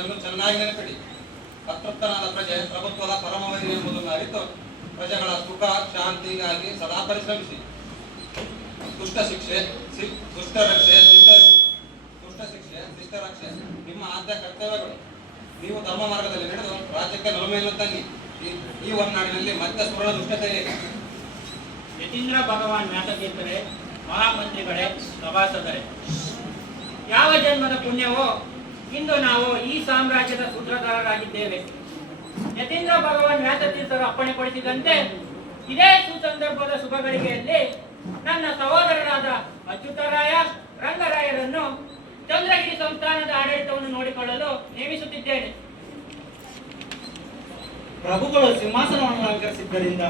ಇದನ್ನು ಚೆನ್ನಾಗಿ ನೆನಪಿಡಿ. ಅತೃಪ್ತನಾದ ಪ್ರಜೆ ಪ್ರಭುತ್ವದ ಪರಮವೈರಿ ಎಂಬುದನ್ನು ಅರಿತು ಪ್ರಜೆಗಳ ಸುಖ ಶಾಂತಿಗಾಗಿ ಸದಾ ಪರಿಶ್ರಮಿಸಿ. ದುಷ್ಟ ಶಿಕ್ಷೆ ದುಷ್ಟ ಶಿಷ್ಟ ರಕ್ಷೆ ನಿಮ್ಮ ಆದ್ಯ ಕರ್ತವ್ಯಗಳು. ನೀವು ಧರ್ಮ ಮಾರ್ಗದಲ್ಲಿ ನಡೆದು ರಾಜ್ಯಕ್ಕೆ ನಲುಮೆಯನ್ನು ತನ್ನಿ. ಈ ಒನ್ನಾಡಿನಲ್ಲಿ ಮತ್ತೆ ಸುವರ್ಣ ದುಷ್ಟತೆ ಇದೆ. ಯತೀಂದ್ರ ಭಗವಾನ್ ಜ್ಞಾತಕೀರ್ತರೆ, ಮಹಾಮಂತ್ರಿಗಳೇ, ಸಭಾಸದರೇ, ಯಾವ ಜನ್ಮದ ಪುಣ್ಯವೋ ಇಂದು ನಾವು ಈ ಸಾಮ್ರಾಜ್ಯದ ಸೂತ್ರಧಾರರಾಗಿದ್ದೇವೆ. ಯತೀಂದ್ರ ಭಗವಾನ್ ವ್ಯಾಸತೀರ್ಥರು ಅಪ್ಪಣೆಗೊಳಿಸಿದಂತೆ ಇದೇ ಸುಸಂದರ್ಭದ ಶುಭ ಗಳಿಗೆಯಲ್ಲಿ ನನ್ನ ಸಹೋದರರಾದ ಅಚ್ಯುತರಾಯ ರಂಗರಾಯರನ್ನು ಚಂದ್ರಗಿರಿ ಸಂಸ್ಥಾನದ ಆಡಳಿತವನ್ನು ನೋಡಿಕೊಳ್ಳಲು ನೇಮಿಸುತ್ತಿದ್ದೇನೆ. ಪ್ರಭುಗಳು ಸಿಂಹಾಸನವನ್ನು ಅಲಂಕರಿಸಿದ್ದರಿಂದ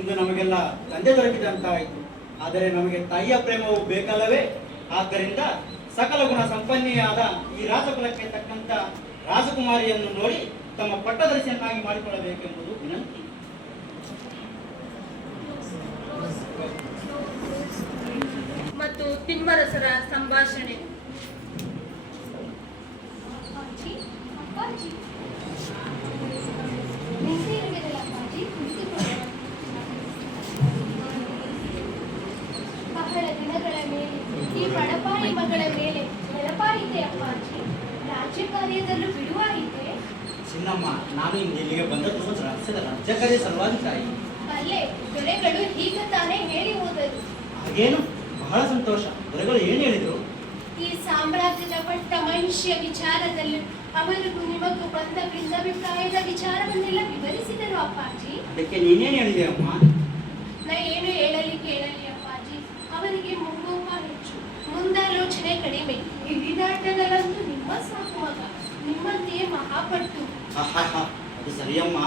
ಇಂದು ನಮಗೆಲ್ಲ ತಂದೆ ದೊರಕಿದಂತಾಯಿತು. ಆದರೆ ನಮಗೆ ತಾಯಿಯ ಪ್ರೇಮವು ಬೇಕಲ್ಲವೇ? ಆದ್ದರಿಂದ ಸಕಲ ಗುಣ ಸಂಪನ್ನೆಯಾದ ಈ ರಾಜಕುಲಕ್ಕೆ ತಕ್ಕಂತ ರಾಜಕುಮಾರಿಯನ್ನು ನೋಡಿ ತಮ್ಮ ಪಟ್ಟದರ್ಶಿಯನ್ನಾಗಿ ಮಾಡಿಕೊಳ್ಳಬೇಕೆಂಬುದು ವಿನಂತಿ. ಮತ್ತು ತಿಮ್ಮರಸರ ಸಂಭಾಷಣೆ. ಬಹಳ ದಿನಗಳ ಮೇಲೆ ಈ ಬಡಪಾಯಿ ಮಗಳ ಮೇಲೆ ನೆನಪಾಯಿತೆ ಅಪ್ಪಾಜಿ. ರಾಜ್ಯ ಕಾರ್ಯದಲ್ಲೂ ಬಿಡುವಾಯಿತೆ. ಚಿನ್ನಮ್ಮ, ನಾನು ಇಲ್ಲಿಗೆ ಬಂದದ್ದು ರಾಜ್ಯ ಕಾರ್ಯ ಸಲುವಾಗಿ ತಾಯಿ. ಅಲ್ಲೇ ದೊರೆಗಳು ಹೀಗ ತಾನೇ ಹೇಳಿ ಹೋದರು. ಹಾಗೇನು? ಬಹಳ ಸಂತೋಷ. ದೊರೆಗಳು ಏನು ಹೇಳಿದ್ರು? ಈ ಸಾಮ್ರಾಜ್ಯದ ಪಟ್ಟ ಮನುಷ್ಯ ವಿಚಾರದಲ್ಲಿ ಅವರಿಗೂ ನಿಮಗೂ ಬಂದ ಭಿನ್ನಾಭಿಪ್ರಾಯದ ವಿಚಾರವನ್ನೆಲ್ಲ ವಿವರಿಸಿದರು ಅಪ್ಪಾಜಿ. ಅದಕ್ಕೆ ನೀನೇನು ಹೇಳಿದೆ ಅಮ್ಮ? ನಾ ಏನು ಹೇಳಲಿ ಕೇಳಲಿ ಅಪ್ಪಾಜಿ. ಅವರಿಗೆ ಮುಂಗೋಪ ಹೆಚ್ಚು, ಮುಂದಾಲೋಚನೆ ಕಡಿಮೆ. ಹಿಡಿದಾಟಗಳಂತೂ ನಿಮ್ಮ ಸಾಕು ಮಗ, ನಿಮ್ಮಂತೆಯೇ ಮಹಾಪಟ್ಟು. ಅದು ಸರಿಯಮ್ಮ.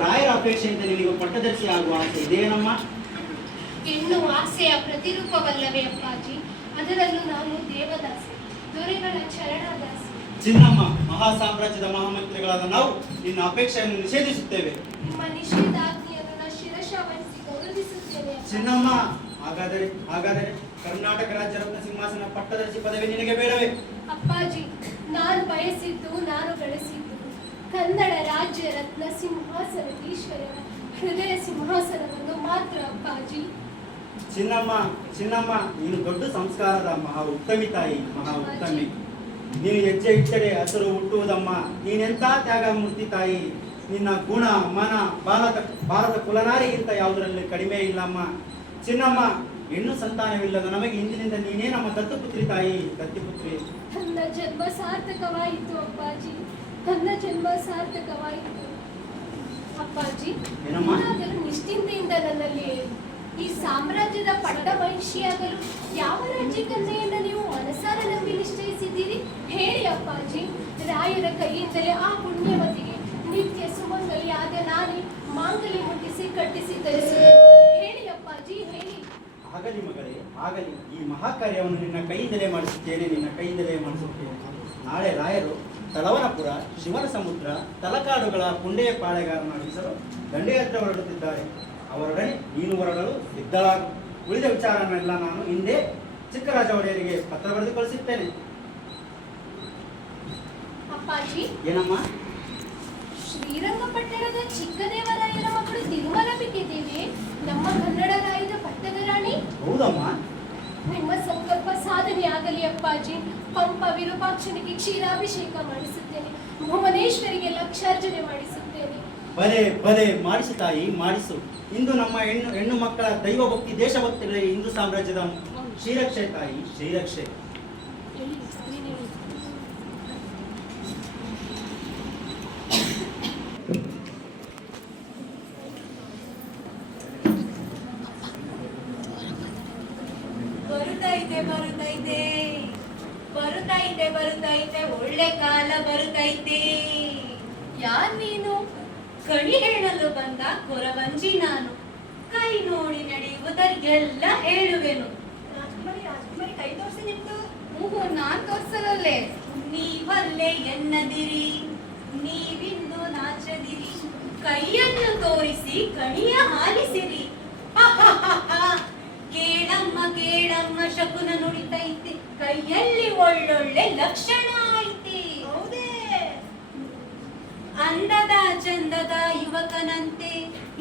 ರಾಯರ ಅಪೇಕ್ಷೆಯಿಂದ ನಿನಗೆ ಪಟ್ಟದರ್ಶಿ ಆಗುವ ಆಸೆ ಇದೇನಮ್ಮ? ಹೆಣ್ಣು ಆಸೆಯ ಪ್ರತಿರೂಪವಲ್ಲವೇ ಅಪ್ಪಾಜಿ? ಅದರಲ್ಲೂ ನಾನು ದೇವದಾಸಿ, ದೊರೆಗಳ ಚರಣದಾಸಿ. ಚಿನ್ನಮ್ಮ, ಮಹಾ ಸಾಮ್ರಾಜ್ಯದ ಮಹಾಮಂತ್ರಿಗಳಾದ ನಾವು ನಿನ್ನ ಅಪೇಕ್ಷೆಯನ್ನು ನಿಷೇಧಿಸುತ್ತೇವೆ. ನಿಮ್ಮ ನಿಷೇಧಾಜ್ಞೆಯನ್ನು ನಾ ಶಿರಶಾವಹಿಸಿ ಗೌರವಿಸುತ್ತೇನೆ. ಚಿನ್ನಮ್ಮ, ಹಾಗಾದರೆ ಕರ್ನಾಟಕ ರಾಜ್ಯ ರತ್ನ ಸಿಂಹಾಸನ ಪಟ್ಟದರ್ಶಿ ಪದವಿ ನಿನಗೆ ಬೇಡವೇ? ಅಪ್ಪಾಜಿ, ನಾನು ಬಯಸಿದ್ದು, ನಾನು ಗಳಿಸಿದ್ದು ಕನ್ನಡ ರಾಜ್ಯ ರತ್ನ ಸಿಂಹಾಸನದೀಶ್ವರರ ಹೃದಯ ಸಿಂಹಾಸನವನ್ನು ಮಾತ್ರ ಅಪ್ಪಾಜಿ. ಚಿನ್ನಮ್ಮ, ನೀನು ದೊಡ್ಡ ಸಂಸ್ಕಾರದ ಮಹಾ ಉತ್ತಮಿ ತಾಯಿ, ಮಹಾ ಉತ್ತಮಿ. ನೀನು ಹೆಜ್ಜೆ ಇಟ್ಟರೆ ಹಸಿರು ಹುಟ್ಟುವುದಮ್ಮ. ನೀನೆಂಥ ತ್ಯಾಗ ಮೂರ್ತಿ ತಾಯಿ. ನಿನ್ನ ಗುಣ ಮನ ಭಾರತ ಕುಲನಾರಿಗಿಂತ ಯಾವುದರಲ್ಲಿ ಕಡಿಮೆ ಇಲ್ಲಮ್ಮ. ಚಿನ್ನಮ್ಮ, ಹೆಣ್ಣು ಸಂತಾನವಿಲ್ಲದ ನಮಗೆ ಇಂದಿನಿಂದ ನೀನೇ ನಮ್ಮ ದತ್ತುಪುತ್ರಿ ತಾಯಿ, ದತ್ತಿಪುತ್ರಿ. ನನ್ನ ಜನ್ಮ ಸಾರ್ಥಕವಾಯಿತು ಅಪ್ಪಾಜಿ, ನನ್ನ ಜನ್ಮ ಸಾರ್ಥಕವಾಯಿತು. ಅಪ್ಪಾಜಿ, ಏನಾದರೂ ನಿಶ್ಚಿಂತೆಯಿಂದ ನನ್ನಲ್ಲಿ ಈ ಸಾಮ್ರಾಜ್ಯದ ಪಟ್ಟ ಮಹಿಷಿಯಾಗಲು ಯಾವ ರಾಜ್ಯ ಕನ್ಯೆಯನ್ನು ನೀವು ಮನಸಾರ ನಂಬಿ ನಿಶ್ಚಯಿಸಿದ್ದೀರಿ? ಹೇಳಿ ಅಪ್ಪಾಜಿ. ರಾಯರ ಕೈಯಿಂದಲೇ ಆ ಪುಣ್ಯವತಿಗೆ ನಿತ್ಯ ಸುಮಂಗಲಿಯಾದ ನಾನೇ ಮಾಂಗಲ್ಯ ಮುಟ್ಟಿಸಿ ಕಟ್ಟಿಸಿ ಧರಿಸಿ. ಹೇಳಿ ಅಪ್ಪಾಜಿ, ಹೇಳಿ. ಆಗಲಿ ಮಗಳೇ, ಆಗಲಿ. ಈ ಮಹಾ ಕಾರ್ಯವನ್ನು ನಿನ್ನ ಕೈಯಿಂದಲೇ ಮಾಡಿಸುತ್ತೇನೆ, ನಿನ್ನ ಕೈಯಿಂದಲೇ ಮಾಡಿಸುತ್ತೇನೆ. ನಾಳೆ ರಾಯರು ತಲವನಪುರ, ಶಿವನ ಸಮುದ್ರ, ತಲಕಾಡುಗಳ ಪುಂಡೆಯ ಪಾಳೆಗಾರನಾಗಿಸಲು ದಂಡೆಯಾತ್ರೆ ಹೊರಡುತ್ತಿದ್ದಾರೆ. ಅವರೊಡನೆ ನೀನು ಹೊರಡಲು ಸಿದ್ಧಳಾಗು. ಉಳಿದ ವಿಚಾರನೆಲ್ಲ ನಾನು ಹಿಂದೆ ಚಿಕ್ಕರಾಜ ಒಡೆಯರಿಗೆ ಪತ್ರ ಬರೆದು ಕಳಿಸುತ್ತೇನೆ. ಅಪ್ಪಾಜಿ, ಏನಮ್ಮ? ಶ್ರೀರಂಗಪಟ್ಟಣದ ಚಿಕ್ಕದೇವರಾಯನ ಮಗಳು ತಿರುಮಲಂಬಿಕೆದೇವಿ ನಮ್ಮ ಕನ್ನಡ ರಾಯದ ಪಟ್ಟದ ರಾಣಿ. ಹೌದಮ್ಮ. ನಿಮ್ಮ ಸಂಕಲ್ಪ ಸಾಧನೆ ಆಗಲಿ ಅಪ್ಪಾಜಿ. ಪಂಪ ವಿರೂಪಾಕ್ಷನಿಗೆ ಕ್ಷೀರಾಭಿಷೇಕ ಮಾಡಿಸುತ್ತೇನೆ, ಭುವನೇಶ್ವರಿಗೆ ಲಕ್ಷಾರ್ಜನೆ ಮಾಡಿಸುತ್ತೇನೆ. ಬಲೆ ಮಾಡಿಸು ತಾಯಿ, ಮಾಡಿಸು. ಇಂದು ನಮ್ಮ ಹೆಣ್ಣು ಮಕ್ಕಳ ದೈವ ಭಕ್ತಿ ದೇಶಭಕ್ತಿಗಳಿಗೆ ಹಿಂದೂ ಸಾಮ್ರಾಜ್ಯದ ಶ್ರೀರಕ್ಷೆ ತಾಯಿ, ಶ್ರೀರಕ್ಷೆ. ಬರುತ್ತೈತೆ ಒಳ್ಳೆ ಕಾಲ ಬರುತ್ತೈತೆ. ಯಾರ್ ನೀನು? ಕಣಿ ಹೇಳಲು ಬಂದ ಕೊರವಂಜಿ ನಾನು. ಕೈ ನೋಡಿ ನಡೆಯುವುದರಿಗೆಲ್ಲ ಹೇಳುವೆನು. ರಾಜಕುಮಾರಿ ಕೈ ತೋರಿಸಿ ನಿಮ್ದು. ನಾನ್ ತೋರ್ಸಲಲ್ಲೇ. ನೀವಲ್ಲೇ ಎನ್ನದಿರಿ, ನೀವಿಂದು ನಾಚದಿರಿ. ಕೈಯನ್ನು ತೋರಿಸಿ ಕಣಿಯ ಹಾಲಿಸಿರಿ. ಕೇಳಮ್ಮ ಶಕುನ ನುಡಿತೈತೆ, ಕೈಯಲ್ಲಿ ಒಳ್ಳೊಳ್ಳೆ ಲಕ್ಷಣ ಐತಿ. ಹೌದೇ?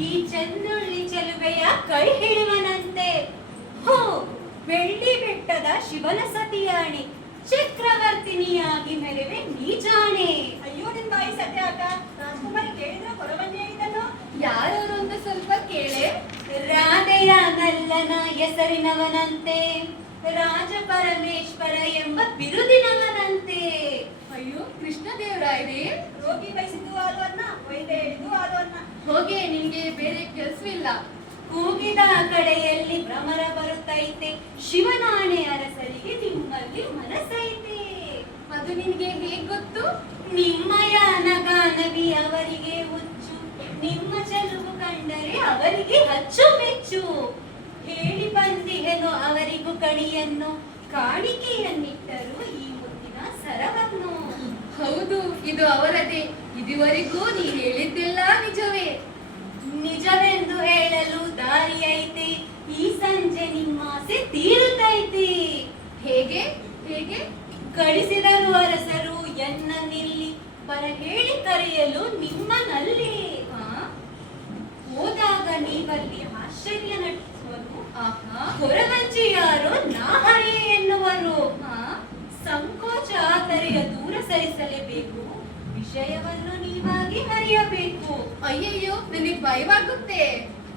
ಈ ಚಂದುಳ್ಳಿ ಚೆಲುವೆಯ ಕೈ ಹಿಡಿವನಂತೆ. ಹೋ, ಬೆಳ್ಳಿ ಬೆಟ್ಟದ ಶಿವನ ಸತಿಯಾಣೆ, ಚಕ್ರವರ್ತಿನಿಯಾಗಿ ಮೆರೆವೆ ನೀಜಾಣೆ. ಅಯ್ಯೋ ನಿನ್ ಬಾಯಿ ಸತ್ಯ ಅಕ್ಕ. ರಾಜ್ಕುಮಾರಿ ಕೇಳಿದ್ರೆ ಹೊರಬನ್ನಿ ಹೇಳಿದನು. ಯಾರವರು ಅಂತ ಸ್ವಲ್ಪ ಕೇಳೆ. ರಾಧೆಯ ನಲ್ಲನ ಹೆಸರಿನವನಂತೆ, ರಾಜ ಪರಮೇಶ್ವರ ಎಂಬ ಬಿರುದಿನವನಂತೆ. ಅಯ್ಯೋ ಕೃಷ್ಣದೇವರಾಯರೇ, ರೋಗಿ ಬಯಸಿದ್ದು ಆದವನ್ನ, ವೈದ್ಯ ಹೇಳಿದ್ದು ಆದವನ್ನ. ಹೋಗೆ, ನಿನ್ಗೆ ಬೇರೆ ಕೆಲಸವಿಲ್ಲ. ಕೂಗಿದ ಕಡೆಯಲ್ಲಿ ಭ್ರಮರ ಬರುತ್ತೈತೆ, ಶಿವನಾಣೆ ಅರಸರಿಗೆ ನಿಮ್ಮಲ್ಲಿ ಮನಸೈತೆ. ಅದು ನಿನ್ಗೆ ಹೇಗ್ ಗೊತ್ತು? ನಿಮ್ಮಯ ನಗಾನವಿ ಅವರಿಗೆ ಹುಚ್ಚು, ನಿಮ್ಮ ಚೆಲುವು ಕಂಡರೆ ಅವರಿಗೆ ಅಚ್ಚುಮೆಚ್ಚು. ಹೇಳಿ ಬಂದಿಹೆನು ಅವರಿಗೂ ಕಣಿಯನ್ನು, ಕಾಣಿಕೆಯನ್ನಿಟ್ಟರು ಈ ಮುತ್ತಿನ ಸರವನ್ನು. ಹೌದು, ಇದು ಅವರದೇ. ಇದುವರೆಗೂ ನೀ ಹೇಳಿದ್ದೆಲ್ಲ ನಿಜವೇ. ನಿಜವೆಂದು ಹೇಳಲು ದಾರಿ ಐತೆ, ಈ ಸಂಜೆ ನಿಮ್ಮಾಸೆ ತೀರುತ್ತೈತೆ. ಹೇಗೆ ಹೇಗೆ? ಕಳಿಸಿದರು ಅರಸರು ಎನ್ನ ನಿಲ್ಲಿ, ಬರ ಹೇಳಿ ಕರೆಯಲು ನಿಮ್ಮನಲ್ಲಿ. ಹೋದಾಗ ನೀವಲ್ಲಿ ಆಶ್ಚರ್ಯ ನಟಿಸುವರು, ಆಹಾ, ಹೊರವಂಚಿ ಯಾರೋ ನಾ ಹರಿಯೆ ಎನ್ನುವರು. ಹಾ, ಸಂಕೋಚ ಆತರೆಯ ದೂರ ಸರಿಸಲೇಬೇಕು, ವಿಷಯವನ್ನು ನೀವಾಗಿ ಹರಿಯಬೇಕು. ಅಯ್ಯಯ್ಯೋ, ನನಗೆ ಭಯವಾಗುತ್ತೆ.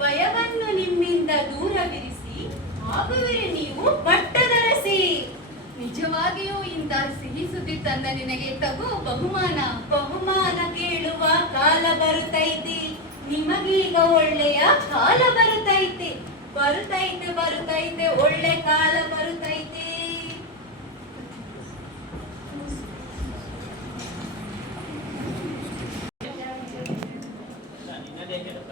ಭಯವನ್ನು ನಿಮ್ಮಿಂದ ದೂರವಿರಿಸಿ ಆಗುವಿರಿ ನೀವು ಪಟ್ಟದರಸಿ. ನಿಜವಾಗಿಯೂ ಇಂಥ ಸಿಹಿ ಸುದ್ದಿ ತಂದ ನಿನಗೆ ತಗೋ ಬಹುಮಾನ. ಬಹುಮಾನ ಕೇಳುವ ಕಾಲ ಬರುತ್ತೈತೆ, ನಿಮಗೀಗ ಒಳ್ಳೆಯ ಕಾಲ ಬರುತ್ತೈತೆ. ಬರುತ್ತೈತೆ ಬರುತ್ತೈತೆ ಒಳ್ಳೆ ಕಾಲ ಬರುತ್ತೈತೆ. ನಿನ್ನದೇ ಕೆಲಸ.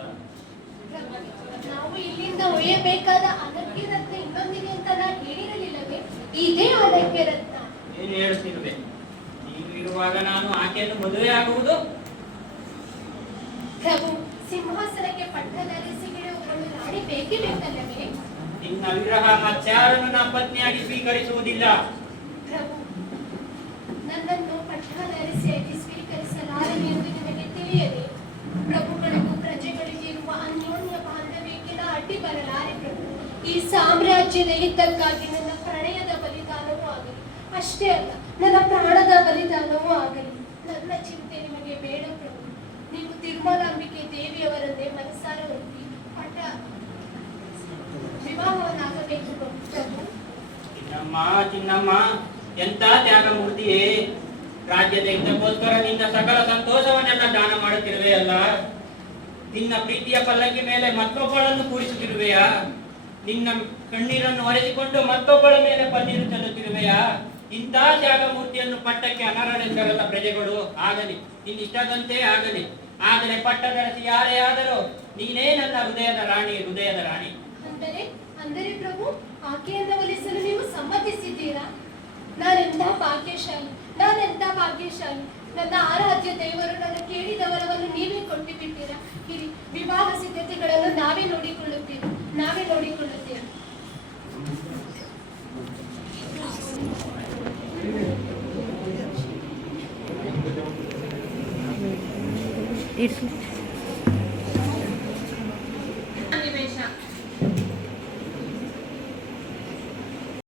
ನಾವು ಇಲ್ಲಿಂದ ಒಯ್ಯಬೇಕಾದ ಅನಕ್ಕೆ ರತ್ನ ಇನ್ನೊಂದಿದೆ ಅಂತ ನಾನು ಹೇಳಿರಲಿಲ್ಲವೇ? ಇದೇ ಅನಕ್ಕೆ ರತ್ನ. ಏನು ಹೇಳುತ್ತಿರುವೆ? ನೀನು ಇರುವಾಗ ನಾನು ಆಕೆಯನ್ನು ಮದುವೆ ಆಗುವುದು? ಪ್ರಭು, ಸಿಂಹಾಸನಕ್ಕೆ ಪಟ್ಟಧರಿಸಿಗಿಡುವವಳು ರಾಣಿ ಬೇಕೇ ಬೇಕಲ್ಲವೇ? ನಿನ್ನ ವಿರಹ ಮತ್ಯಾರನ್ನು ನಾ ಪತ್ನಿಯಾಗಿ ಸ್ವೀಕರಿಸುವುದಿಲ್ಲ. ಪ್ರಭು, ನನ್ನನ್ನು ಪಟ್ಟಧರಿಸಿಯಾಗಿ ಸ್ವೀಕರಿಸಲಾರನೆ ಎಂದು ನಿನಗೆ ತಿಳಿಯದೆ. ಪ್ರಭುಗಳಿಗೂ ಪ್ರಜೆಗಳಿಗೆ ಇರುವ ಅನ್ಯೋನ್ಯ ಬಾಂಧವ್ಯಕ್ಕೆ ನಾ ಅಡ್ಡಿ ಬರಲಾರೆ ಪ್ರಭು. ಈ ಸಾಮ್ರಾಜ್ಯದ ಹಿತಕ್ಕಾಗಿ ನನ್ನ ಪ್ರಣಯದ ಬಲಿದಾನವೂ ಆಗಲಿ, ಅಷ್ಟೇ ಅಲ್ಲ ನನ್ನ ಪ್ರಾಣದ ಬಲಿದಾನವೂ ಆಗಲಿ. ನನ್ನ ಚಿಂತೆ ನಿಮಗೆ ಬೇಡ ಪ್ರಭು. ನೀವು ತಿರುಮಲಾಂಬಿಕೆ ದೇವಿಯವರನ್ನೇ ಮನಸಾರ ಒಪ್ಪಿ ಪಟ್ಟ ವಿವಾಹವನ್ನಾಗಬೇಕು ಪ್ರಭು. ಚಿನ್ನಮ್ಮ, ಚಿನ್ನಮ್ಮ, ಎಂತ ತ್ಯಾಗ ಮೂರ್ತಿಯೇ! ರಾಜ್ಯದ ಹಿತಕ್ಕೋಸ್ಕರ ನಿನ್ನ ಸಕಲ ಸಂತೋಷವನ್ನೆಲ್ಲ ದಾನ ಮಾಡುತ್ತಿರುವೆಯಲ್ಲ. ನಿನ್ನ ಪ್ರೀತಿಯ ಪಲ್ಲಕ್ಕಿ ಮೇಲೆ ಮತ್ತೊಬ್ಬಳನ್ನು ಕೂರಿಸುತ್ತಿರುವೆಯಾ? ನಿನ್ನ ಕಣ್ಣೀರನ್ನು ಒರೆಸಿಕೊಂಡು ಮತ್ತೊಬ್ಬಳ ಮೇಲೆ ಪನ್ನೀರು ಚೆಲ್ಲುತ್ತಿರುವೆಯಾ? ಇಂಥ ತ್ಯಾಗ ಮೂರ್ತಿಯನ್ನು ಪಟ್ಟಕ್ಕೆ ಅನರ್ಹರೆಂದರಲ್ಲ ಪ್ರಜೆಗಳು. ಆಗಲಿ, ನಿನ್ನಿಷ್ಟದಂತೆ ಆಗಲಿ. ಆದರೆ ಪಟ್ಟದರಸಿ ಯಾರೇ ಆದರೂ ನೀನೇ ನನ್ನ ಹೃದಯದ ರಾಣಿ, ಹೃದಯದ ರಾಣಿ. ಅಂದರೆ ಅಂದರೆ ಪ್ರಭು, ಆಕೆಯನ್ನು ಒಲಿಸಲು ನೀವು ಸಮ್ಮತಿಸಿದ್ದೀರಾ? ನಾನೆಂಥ ಭಾಗ್ಯಶಾಲಿ, ನಾನೆಂಥ ಭಾಗ್ಯಶಾಲಿ. ನನ್ನ ಆರಾಧ್ಯ ದೇವರು ನನ್ನ ಕೇಳಿದವರವನ್ನು ನೀವೇ ಕೊಟ್ಟು ಬಿಟ್ಟಿರಾ. ಇರಿ, ವಿವಾಹ ಸಿದ್ಧತೆಗಳನ್ನು ನಾವೇ ನೋಡಿಕೊಳ್ಳುತ್ತೇವೆ. ಇಡ್ಲಿ